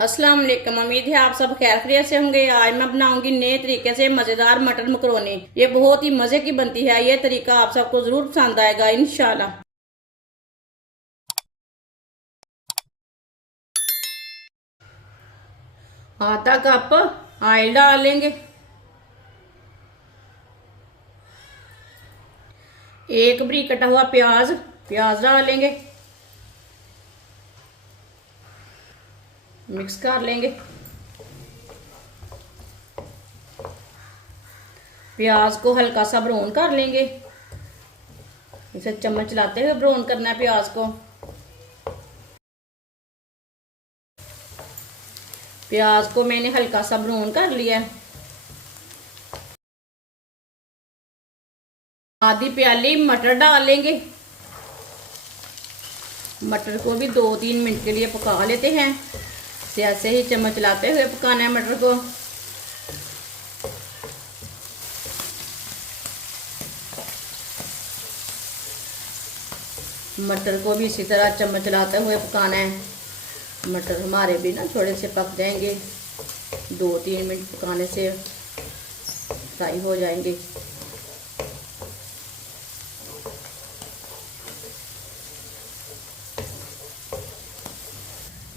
अस्सलाम वालेकुम। उम्मीद है आप सब खैर खैरियत से होंगे। आज मैं बनाऊंगी नए तरीके से मजेदार मटर मकरोनी। ये बहुत ही मजे की बनती है। ये तरीका आप सबको जरूर पसंद आएगा इंशाल्लाह। आधा कप ऑयल डाल लेंगे। एक बारीक कटा हुआ प्याज प्याज डाल लेंगे। मिक्स कर लेंगे। प्याज को हल्का सा ब्राउन कर लेंगे। इसे चम्मच चलाते हुए ब्राउन करना है प्याज को। प्याज को मैंने हल्का सा ब्राउन कर लिया। आधी प्याली मटर डाल लेंगे। मटर को भी 2-3 मिनट के लिए पका लेते हैं। ऐसे ही चम्मच चलाते हुए पकाना है मटर को। मटर को भी इसी तरह चम्मच चलाते हुए पकाना है। मटर हमारे भी ना थोड़े से पक जाएंगे। 2-3 मिनट पकाने से फ्राई हो जाएंगे।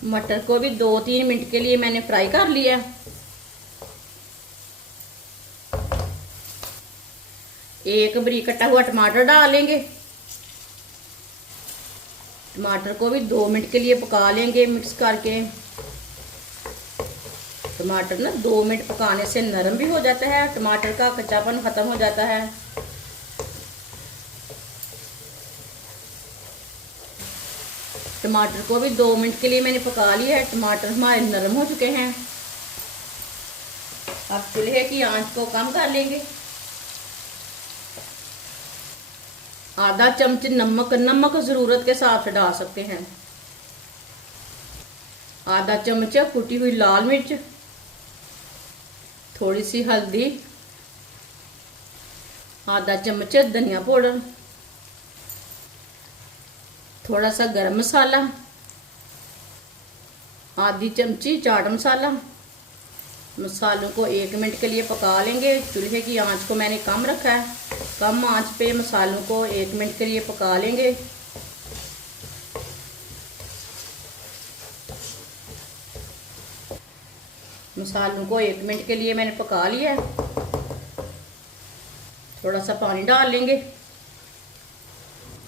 मटर को भी 2-3 मिनट के लिए मैंने फ्राई कर लिया। एक बारीक कटा हुआ टमाटर डालेंगे। टमाटर को भी 2 मिनट के लिए पका लेंगे मिक्स करके। टमाटर ना 2 मिनट पकाने से नरम भी हो जाता है। टमाटर का कच्चापन खत्म हो जाता है। टमाटर को भी 2 मिनट के लिए मैंने पका लिया है। टमाटर हमारे नरम हो चुके हैं। अब चूल्हे की आंच को कम कर लेंगे। आधा चम्मच नमक जरूरत के हिसाब से डाल सकते हैं। आधा चम्मच कुटी हुई लाल मिर्च, थोड़ी सी हल्दी, आधा चम्मच धनिया पाउडर, थोड़ा सा गरम मसाला, आधी चमची चाट मसाला। मसालों को 1 मिनट के लिए पका लेंगे। चूल्हे की आंच को मैंने कम रखा है। कम आंच पे मसालों को 1 मिनट के लिए पका लेंगे। मसालों को 1 मिनट के लिए मैंने पका लिया है। थोड़ा सा पानी डाल लेंगे।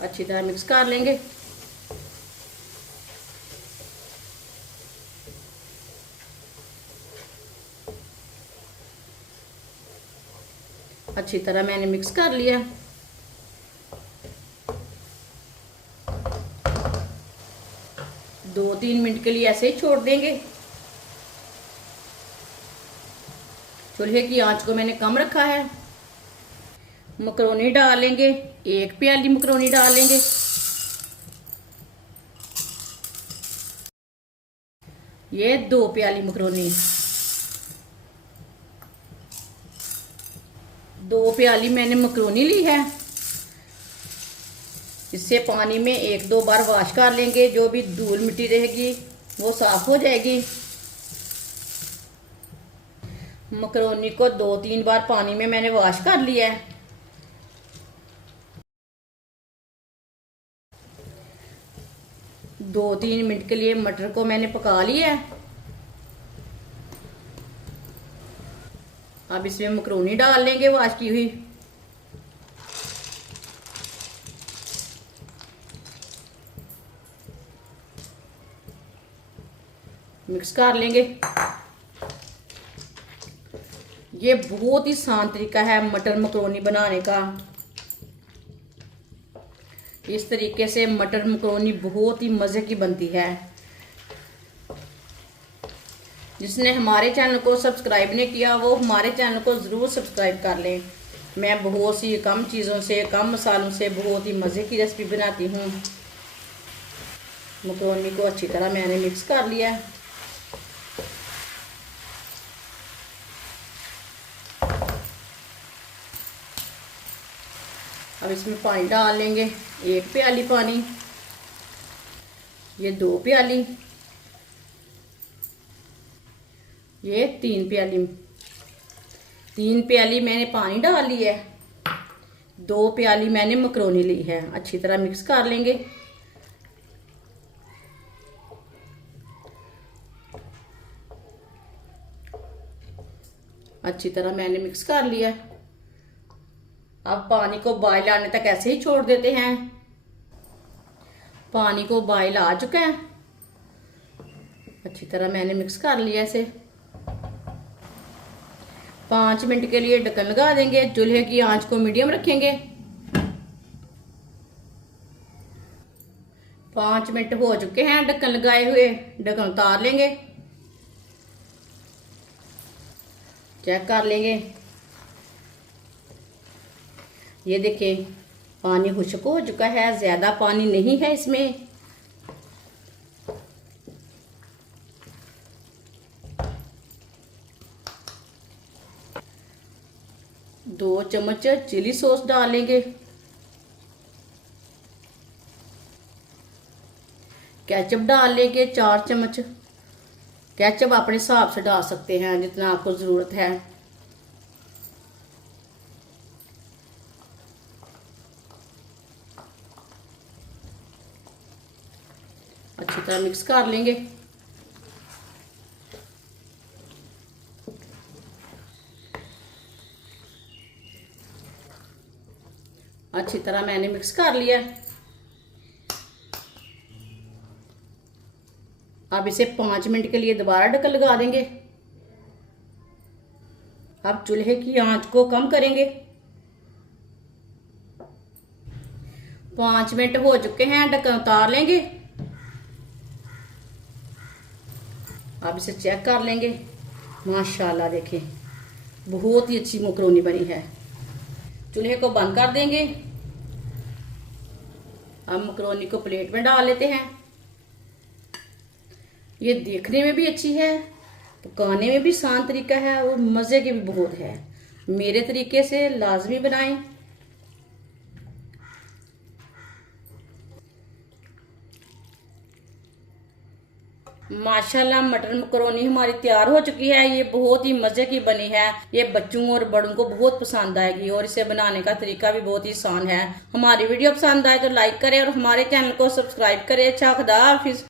अच्छी तरह मिक्स कर लेंगे। अच्छी तरह मैंने मिक्स कर लिया। दो 3 मिनट के लिए ऐसे ही छोड़ देंगे। चूल्हे की आंच को मैंने कम रखा है। मकरोनी डाल लेंगे। 1 प्याली मकरोनी डाल लेंगे। ये 2 प्याली मकरोनी। 2 प्याली मैंने मकरोनी ली है। इससे पानी में 1-2 बार वॉश कर लेंगे। जो भी धूल मिट्टी रहेगी वो साफ हो जाएगी। मकरोनी को 2-3 बार पानी में मैंने वॉश कर लिया है। दो 3 मिनट के लिए मटर को मैंने पका लिया है। अब इसमें मकरोनी डाल लेंगे वॉश की हुई। मिक्स कर लेंगे। ये बहुत ही आसान तरीका है मटर मकरोनी बनाने का। इस तरीके से मटर मकरोनी बहुत ही मजे की बनती है। जिसने हमारे चैनल को सब्सक्राइब नहीं किया वो हमारे चैनल को जरूर सब्सक्राइब कर लें। मैं बहुत सी कम चीज़ों से कम मसालों से बहुत ही मज़े की रेसिपी बनाती हूँ। मकरोनी को अच्छी तरह मैंने मिक्स कर लिया है। अब इसमें पानी डाल लेंगे। 1 प्याली पानी, ये 2 प्याली। ये 3 प्याली मैंने पानी डाल ली है, 2 प्याली मैंने मकरोनी ली है। अच्छी तरह मिक्स कर लेंगे। अच्छी तरह मैंने मिक्स कर लिया। अब पानी को बॉयल आने तक ऐसे ही छोड़ देते हैं। पानी को बॉयल आ चुका है। अच्छी तरह मैंने मिक्स कर लिया इसे। 5 मिनट के लिए ढक्कन लगा देंगे। चूल्हे की आंच को मीडियम रखेंगे। 5 मिनट हो चुके हैं ढक्कन लगाए हुए। ढक्कन उतार लेंगे, चेक कर लेंगे। ये देखिए पानी खुश्क हो चुका है, ज्यादा पानी नहीं है इसमें। दो चम्मच चिली सॉस डालेंगे। केचप डाल लेंगे 4 चम्मच। केचप अपने हिसाब से डाल सकते हैं जितना आपको जरूरत है। अच्छी तरह मिक्स कर लेंगे। अच्छी तरह मैंने मिक्स कर लिया। अब इसे 5 मिनट के लिए दोबारा ढक्कन लगा देंगे। अब चूल्हे की आंच को कम करेंगे। 5 मिनट हो चुके हैं, ढक्कन उतार लेंगे। अब इसे चेक कर लेंगे। माशाल्लाह देखें बहुत ही अच्छी मकरोनी बनी है। चूल्हे को बंद कर देंगे। अब मकरोनी को प्लेट में डाल लेते हैं। ये देखने में भी अच्छी है, पकाने में भी आसान तरीका है और मज़े की भी बहुत है। मेरे तरीके से लाजमी बनाएं। माशाल्लाह मटर मकरोनी हमारी तैयार हो चुकी है। ये बहुत ही मज़े की बनी है। ये बच्चों और बड़ों को बहुत पसंद आएगी और इसे बनाने का तरीका भी बहुत ही आसान है। हमारी वीडियो पसंद आए तो लाइक करें और हमारे चैनल को सब्सक्राइब करें। अच्छा, खुदा हाफिज।